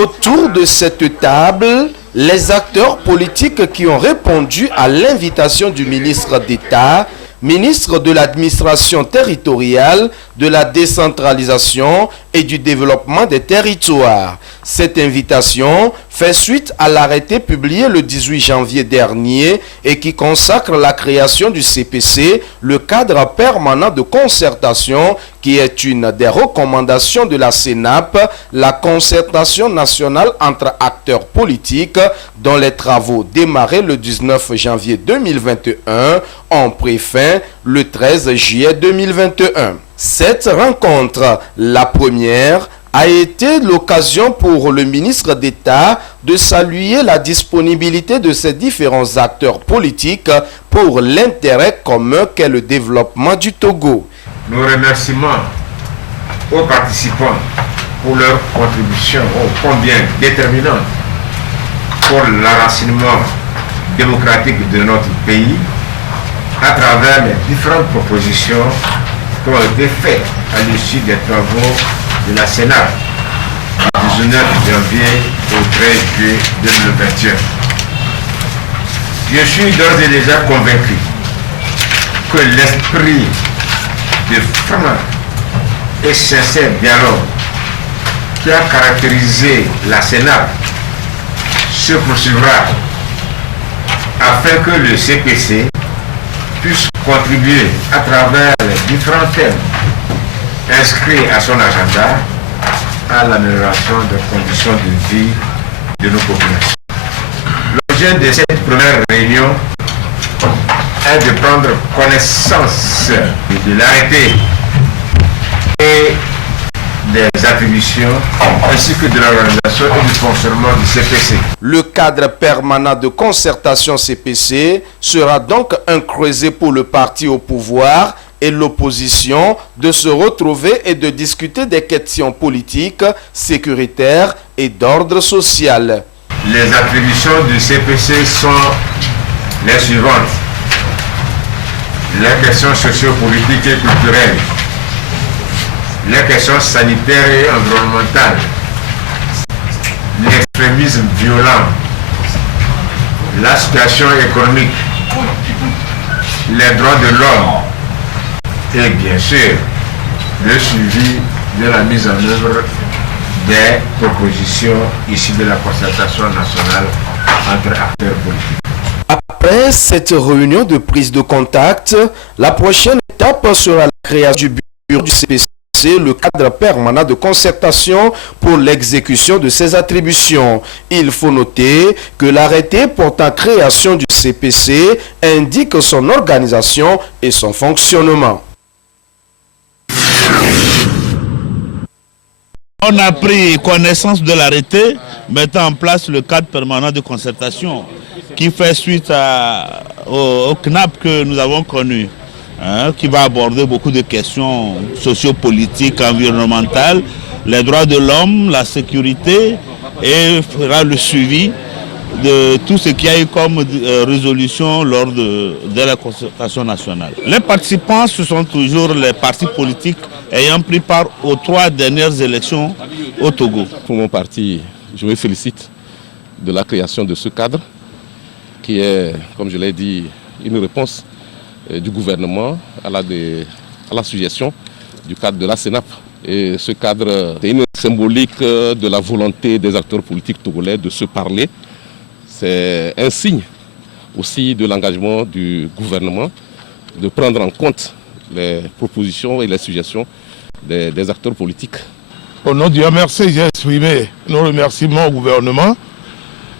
Autour de cette table, les acteurs politiques qui ont répondu à l'invitation du ministre d'État, ministre de l'administration territoriale, de la décentralisation et du développement des territoires. Cette invitation fait suite à l'arrêté publié le 18 janvier dernier et qui consacre la création du CPC, le cadre permanent de concertation, qui est une des recommandations de la CENAP, la concertation nationale entre acteurs politiques, dont les travaux démarrés le 19 janvier 2021 ont pris fin le 13 juillet 2021. Cette rencontre, la première, a été l'occasion pour le ministre d'État de saluer la disponibilité de ces différents acteurs politiques pour l'intérêt commun qu'est le développement du Togo. Nos remerciements aux participants pour leur contribution ô combien déterminante pour l'enracinement démocratique de notre pays à travers les différentes propositions qui ont été faites à l'issue des travaux de la Sénat du 19 janvier au 13 juillet 2021. Je suis d'ores et déjà convaincu que l'esprit de franc et sincère dialogue qui a caractérisé la Sénat se poursuivra afin que le CPC puisse contribuer à travers les différents thèmes inscrits à son agenda à l'amélioration des conditions de vie de nos populations. L'objet de cette première réunion est de prendre connaissance de l'arrêté et des attributions ainsi que de l'organisation et du fonctionnement du CPC. Le cadre permanent de concertation CPC sera donc un creuset pour le parti au pouvoir et l'opposition de se retrouver et de discuter des questions politiques, sécuritaires et d'ordre social. Les attributions du CPC sont les suivantes. Les questions sociopolitiques et culturelles, les questions sanitaires et environnementales, l'extrémisme violent, la situation économique, les droits de l'homme et bien sûr le suivi de la mise en œuvre des propositions issues de la concertation nationale entre acteurs politiques. Après cette réunion de prise de contact, la prochaine étape sera la création du bureau du CPC, le cadre permanent de concertation pour l'exécution de ses attributions. Il faut noter que l'arrêté portant création du CPC indique son organisation et son fonctionnement. On a pris connaissance de l'arrêté mettant en place le cadre permanent de concertation qui fait suite au CNAP que nous avons connu, qui va aborder beaucoup de questions sociopolitiques, environnementales, les droits de l'homme, la sécurité et fera le suivi de tout ce qu'il y a eu comme résolution lors de la concertation nationale. Les participants, ce sont toujours les partis politiques ayant pris part aux 3 dernières élections au Togo. Pour mon parti, je me félicite de la création de ce cadre qui est, comme je l'ai dit, une réponse du gouvernement à la suggestion du cadre de la CENAP. Et ce cadre est une symbolique de la volonté des acteurs politiques togolais de se parler. C'est un signe aussi de l'engagement du gouvernement de prendre en compte les propositions et les suggestions des acteurs politiques. Au nom du MRC, j'ai exprimé nos remerciements au gouvernement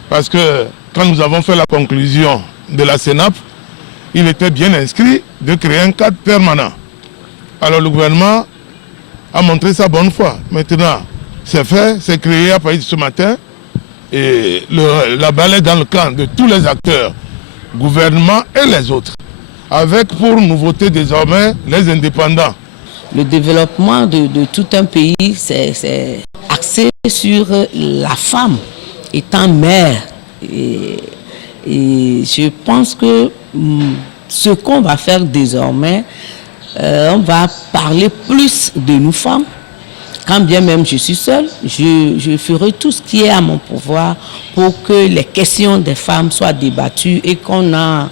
parce que quand nous avons fait la conclusion de la CENAP, il était bien inscrit de créer un cadre permanent. Alors le gouvernement a montré sa bonne foi. Maintenant, c'est fait, c'est créé à partir de ce matin et la balle est dans le camp de tous les acteurs, gouvernement et les autres, avec pour nouveauté désormais les indépendants. Le développement de tout un pays, c'est axé sur la femme étant mère. Et je pense que ce qu'on va faire désormais, on va parler plus de nous femmes quand bien même je suis seule, je ferai tout ce qui est à mon pouvoir pour que les questions des femmes soient débattues et qu'on a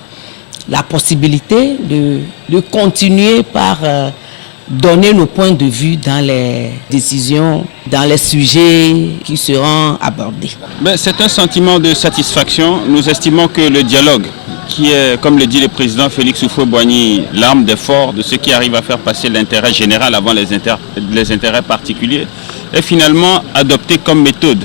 la possibilité de continuer par donner nos points de vue dans les décisions, dans les sujets qui seront abordés. C'est un sentiment de satisfaction. Nous estimons que le dialogue, qui est, comme le dit le président Félix Houphouët-Boigny, l'arme d'effort de ceux qui arrivent à faire passer l'intérêt général avant les intérêts particuliers, est finalement adopté comme méthode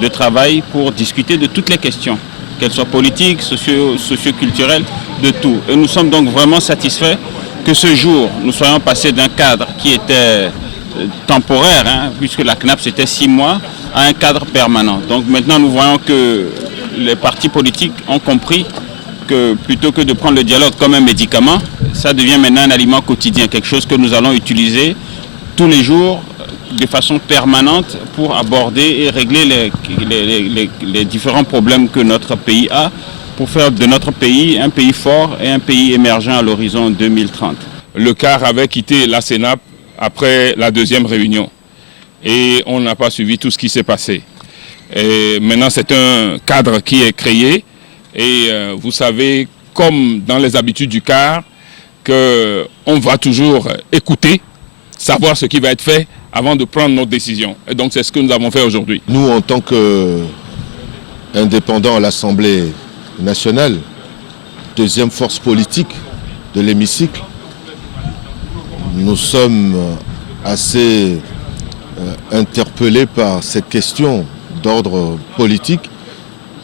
de travail pour discuter de toutes les questions, qu'elles soient politiques, socio-culturelles, de tout. Et nous sommes donc vraiment satisfaits que ce jour, nous soyons passés d'un cadre qui était temporaire, puisque la CNAP c'était 6 mois, à un cadre permanent. Donc maintenant nous voyons que les partis politiques ont compris que plutôt que de prendre le dialogue comme un médicament, ça devient maintenant un aliment quotidien, quelque chose que nous allons utiliser tous les jours de façon permanente pour aborder et régler les différents problèmes que notre pays a, pour faire de notre pays un pays fort et un pays émergent à l'horizon 2030. Le CAR avait quitté la CENAP après la deuxième réunion et on n'a pas suivi tout ce qui s'est passé. Et maintenant c'est un cadre qui est créé et vous savez, comme dans les habitudes du CAR, qu'on va toujours écouter, savoir ce qui va être fait avant de prendre notre décision. Et donc c'est ce que nous avons fait aujourd'hui. Nous, en tant qu'indépendants à l'Assemblée nationale, deuxième force politique de l'hémicycle, nous sommes assez interpellés par cette question d'ordre politique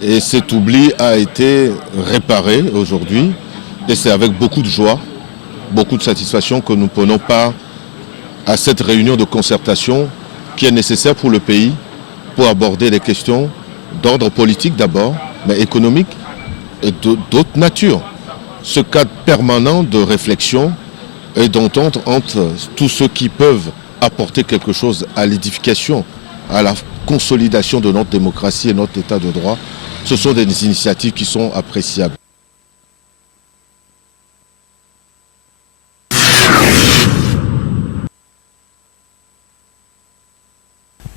et cet oubli a été réparé aujourd'hui et c'est avec beaucoup de joie, beaucoup de satisfaction que nous prenons part à cette réunion de concertation qui est nécessaire pour le pays pour aborder les questions d'ordre politique d'abord, mais économique et d'autres natures. Ce cadre permanent de réflexion et d'entente entre tous ceux qui peuvent apporter quelque chose à l'édification, à la consolidation de notre démocratie et notre état de droit, ce sont des initiatives qui sont appréciables.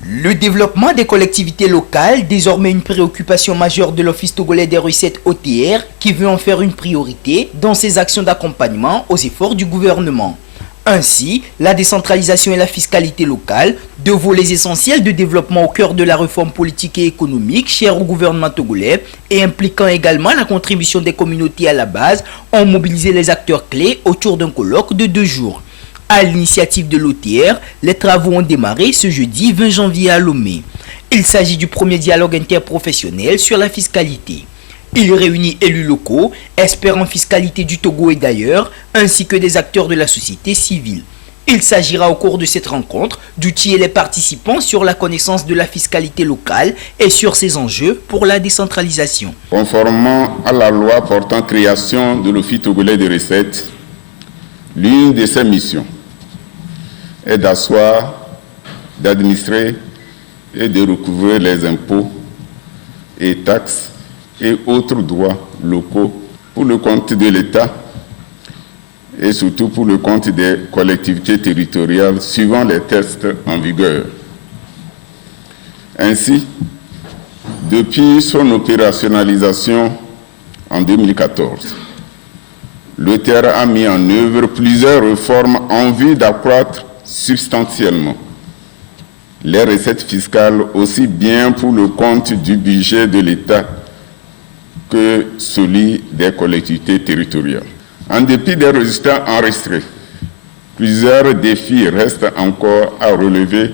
Le développement des collectivités locales, désormais une préoccupation majeure de l'Office togolais des recettes OTR, qui veut en faire une priorité dans ses actions d'accompagnement aux efforts du gouvernement. Ainsi, la décentralisation et la fiscalité locale, deux volets essentiels de développement au cœur de la réforme politique et économique chère au gouvernement togolais et impliquant également la contribution des communautés à la base, ont mobilisé les acteurs clés autour d'un colloque de 2 jours. À l'initiative de l'OTR, les travaux ont démarré ce jeudi 20 janvier à Lomé. Il s'agit du premier dialogue interprofessionnel sur la fiscalité. Il réunit élus locaux, experts en fiscalité du Togo et d'ailleurs, ainsi que des acteurs de la société civile. Il s'agira au cours de cette rencontre d'outiller les participants sur la connaissance de la fiscalité locale et sur ses enjeux pour la décentralisation. Conformément à la loi portant création de l'Office togolais des recettes, l'une de ses missions est d'asseoir, d'administrer et de recouvrer les impôts et taxes et autres droits locaux pour le compte de l'État et surtout pour le compte des collectivités territoriales suivant les textes en vigueur. Ainsi, depuis son opérationnalisation en 2014, l'OTR a mis en œuvre plusieurs réformes en vue d'accroître substantiellement les recettes fiscales aussi bien pour le compte du budget de l'État que celui des collectivités territoriales. En dépit des résultats enregistrés, plusieurs défis restent encore à relever,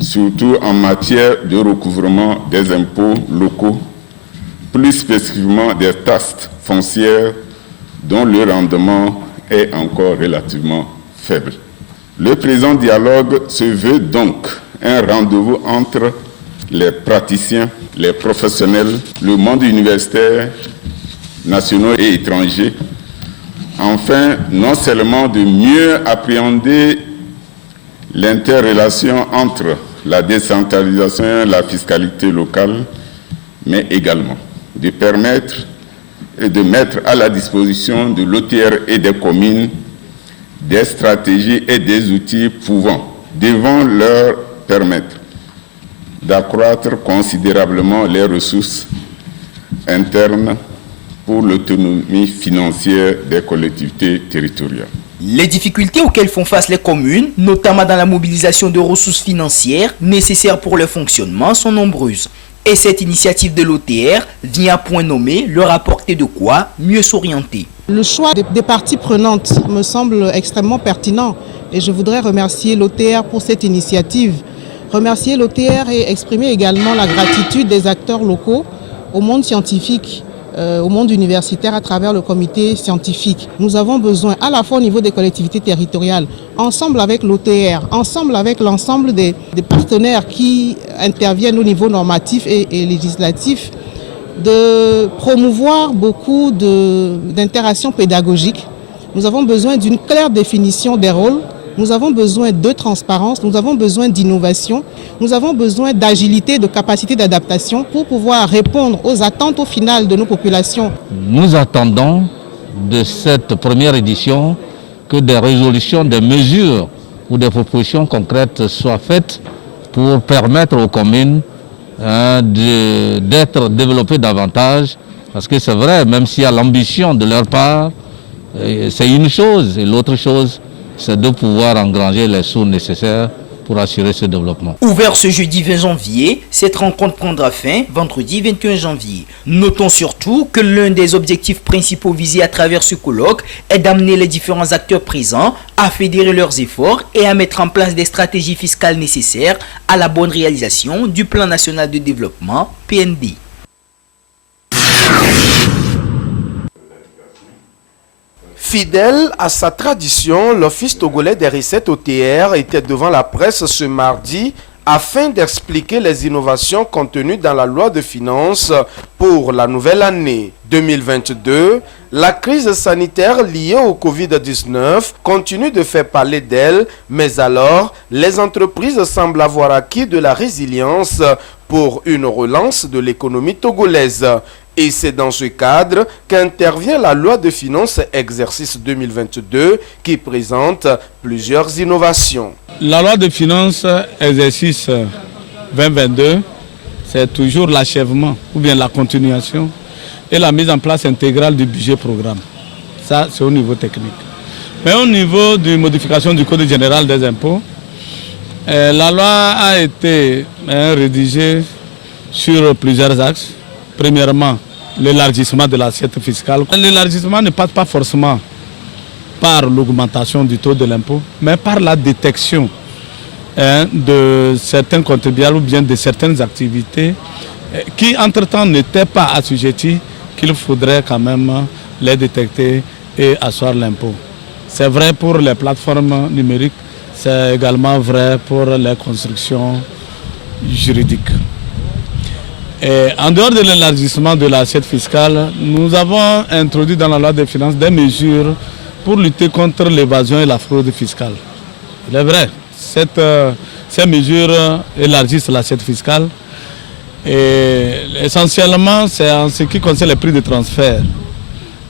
surtout en matière de recouvrement des impôts locaux, plus spécifiquement des taxes foncières dont le rendement est encore relativement faible. Le présent dialogue se veut donc un rendez-vous entre les praticiens, les professionnels, le monde universitaire, nationaux et étrangers, afin non seulement de mieux appréhender l'interrelation entre la décentralisation et la fiscalité locale, mais également de permettre et de mettre à la disposition de l'OTR et des communes des stratégies et des outils pouvant, devant leur permettre d'accroître considérablement les ressources internes pour l'autonomie financière des collectivités territoriales. Les difficultés auxquelles font face les communes, notamment dans la mobilisation de ressources financières nécessaires pour le fonctionnement, sont nombreuses. Et cette initiative de l'OTR vient à point nommé leur apporter de quoi mieux s'orienter. Le choix des parties prenantes me semble extrêmement pertinent et je voudrais remercier l'OTR pour cette initiative. Remercier l'OTR et exprimer également la gratitude des acteurs locaux au monde scientifique, au monde universitaire à travers le comité scientifique. Nous avons besoin à la fois au niveau des collectivités territoriales, ensemble avec l'OTR, ensemble avec l'ensemble des partenaires qui interviennent au niveau normatif et législatif, de promouvoir beaucoup d'interactions pédagogiques. Nous avons besoin d'une claire définition des rôles. Nous avons besoin de transparence, nous avons besoin d'innovation, nous avons besoin d'agilité, de capacité d'adaptation pour pouvoir répondre aux attentes au final de nos populations. Nous attendons de cette première édition que des résolutions, des mesures ou des propositions concrètes soient faites pour permettre aux communes d'être développées davantage. Parce que c'est vrai, même s'il y a l'ambition de leur part, c'est une chose et l'autre chose, c'est de pouvoir engranger les sous nécessaires pour assurer ce développement. Ouvert ce jeudi 20 janvier, cette rencontre prendra fin vendredi 21 janvier. Notons surtout que l'un des objectifs principaux visés à travers ce colloque est d'amener les différents acteurs présents à fédérer leurs efforts et à mettre en place des stratégies fiscales nécessaires à la bonne réalisation du Plan national de développement, PND. Fidèle à sa tradition, l'Office togolais des recettes OTR était devant la presse ce mardi afin d'expliquer les innovations contenues dans la loi de finances pour la nouvelle année 2022. La crise sanitaire liée au Covid-19 continue de faire parler d'elle, mais alors les entreprises semblent avoir acquis de la résilience pour une relance de l'économie togolaise. Et c'est dans ce cadre qu'intervient la loi de finances exercice 2022 qui présente plusieurs innovations. La loi de finances exercice 2022, c'est toujours l'achèvement ou bien la continuation et la mise en place intégrale du budget programme. Ça, c'est au niveau technique. Mais au niveau de modification du Code général des impôts, la loi a été rédigée sur plusieurs axes. Premièrement, l'élargissement de l'assiette fiscale. L'élargissement ne passe pas forcément par l'augmentation du taux de l'impôt, mais par la détection de certains contribuables ou bien de certaines activités qui, entre-temps, n'étaient pas assujettis, qu'il faudrait quand même les détecter et asseoir l'impôt. C'est vrai pour les plateformes numériques, c'est également vrai pour les constructions juridiques. Et en dehors de l'élargissement de l'assiette fiscale, nous avons introduit dans la loi des finances des mesures pour lutter contre l'évasion et la fraude fiscale. Il est vrai, ces mesures élargissent l'assiette fiscale et essentiellement c'est en ce qui concerne les prix de transfert.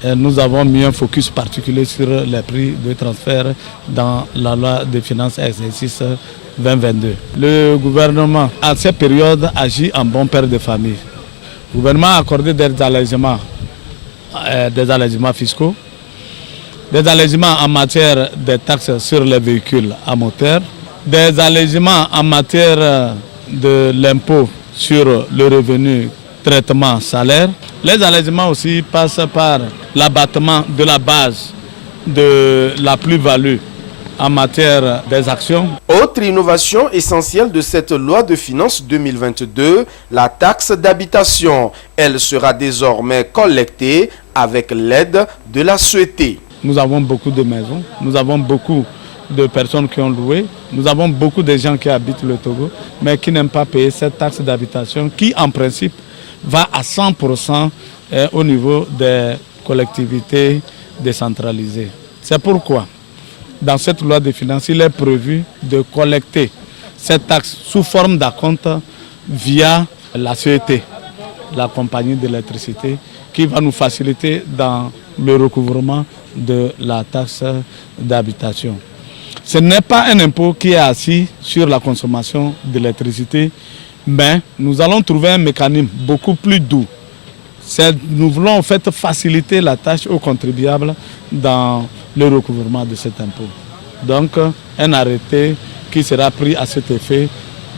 Et nous avons mis un focus particulier sur les prix de transfert dans la loi des finances exercice 2022. Le gouvernement, à cette période, agit en bon père de famille. Le gouvernement a accordé des allégements fiscaux, des allégements en matière de taxes sur les véhicules à moteur, des allégements en matière de l'impôt sur le revenu traitement salaire. Les allégements aussi passent par l'abattement de la base de la plus-value en matière des actions. Autre innovation essentielle de cette loi de finances 2022, la taxe d'habitation. Elle sera désormais collectée avec l'aide de la Suété. Nous avons beaucoup de maisons, nous avons beaucoup de personnes qui ont loué, nous avons beaucoup de gens qui habitent le Togo, mais qui n'aiment pas payer cette taxe d'habitation qui, en principe, va à 100% au niveau des collectivités décentralisées. C'est pourquoi, dans cette loi de finances, il est prévu de collecter cette taxe sous forme d'acompte via la CET, la compagnie d'électricité, qui va nous faciliter dans le recouvrement de la taxe d'habitation. Ce n'est pas un impôt qui est assis sur la consommation d'électricité, mais nous allons trouver un mécanisme beaucoup plus doux. Nous voulons en fait faciliter la tâche aux contribuables dans le recouvrement de cet impôt. Donc un arrêté qui sera pris à cet effet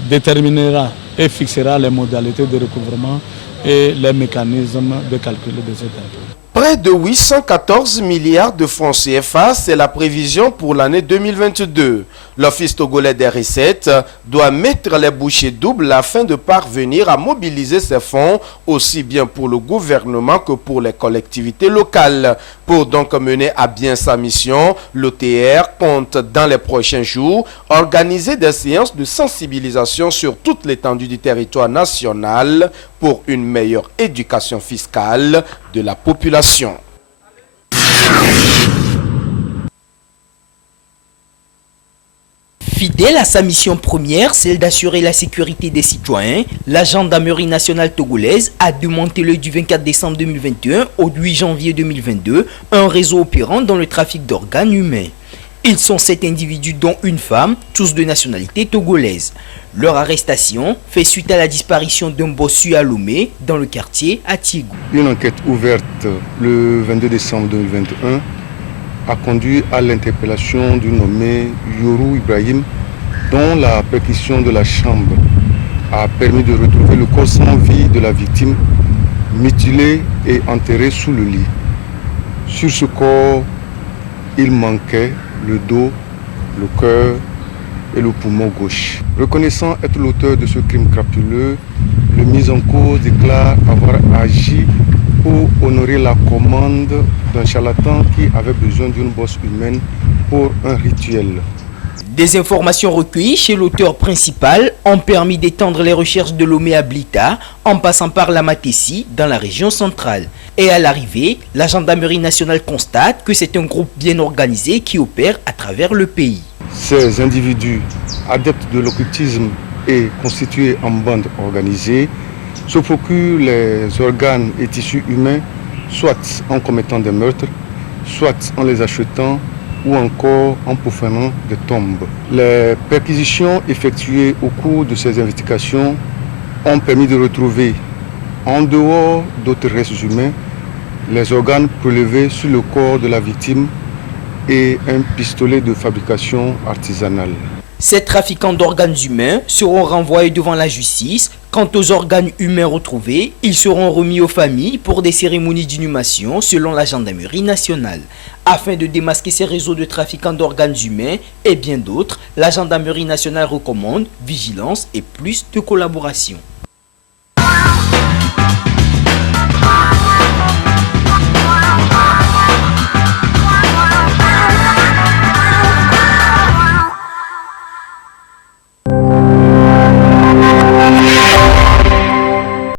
déterminera et fixera les modalités de recouvrement et les mécanismes de calcul de cet impôt. Près de 814 milliards de francs CFA, c'est la prévision pour l'année 2022. L'Office togolais des recettes doit mettre les bouchées doubles afin de parvenir à mobiliser ces fonds aussi bien pour le gouvernement que pour les collectivités locales. Pour donc mener à bien sa mission, l'OTR compte dans les prochains jours organiser des séances de sensibilisation sur toute l'étendue du territoire national pour une meilleure éducation fiscale de la population. Fidèle à sa mission première, celle d'assurer la sécurité des citoyens, la gendarmerie nationale togolaise a démantelé du 24 décembre 2021 au 8 janvier 2022 un réseau opérant dans le trafic d'organes humains. Ils sont 7 individus dont une femme, tous de nationalité togolaise. Leur arrestation fait suite à la disparition d'un bossu à Lomé dans le quartier Atiégou. Une enquête ouverte le 22 décembre 2021 a conduit à l'interpellation du nommé Yorou Ibrahim, dont la perquisition de la chambre a permis de retrouver le corps sans vie de la victime, mutilé et enterré sous le lit. Sur ce corps, il manquait le dos, le cœur et le poumon gauche. Reconnaissant être l'auteur de ce crime crapuleux, le mis en cause déclare avoir agi pour honorer la commande d'un charlatan qui avait besoin d'une bosse humaine pour un rituel. Des informations recueillies chez l'auteur principal ont permis d'étendre les recherches de Lomé à Blita en passant par la Matessi dans la région centrale. Et à l'arrivée, la gendarmerie nationale constate que c'est un groupe bien organisé qui opère à travers le pays. Ces individus, adeptes de l'occultisme et constitués en bande organisée, se procurent les organes et tissus humains, soit en commettant des meurtres, soit en les achetant ou encore en profanant des tombes. Les perquisitions effectuées au cours de ces investigations ont permis de retrouver, en dehors d'autres restes humains, les organes prélevés sur le corps de la victime et un pistolet de fabrication artisanale. Ces trafiquants d'organes humains seront renvoyés devant la justice. Quant aux organes humains retrouvés, ils seront remis aux familles pour des cérémonies d'inhumation selon la gendarmerie nationale. Afin de démasquer ces réseaux de trafiquants d'organes humains et bien d'autres, la gendarmerie nationale recommande vigilance et plus de collaboration.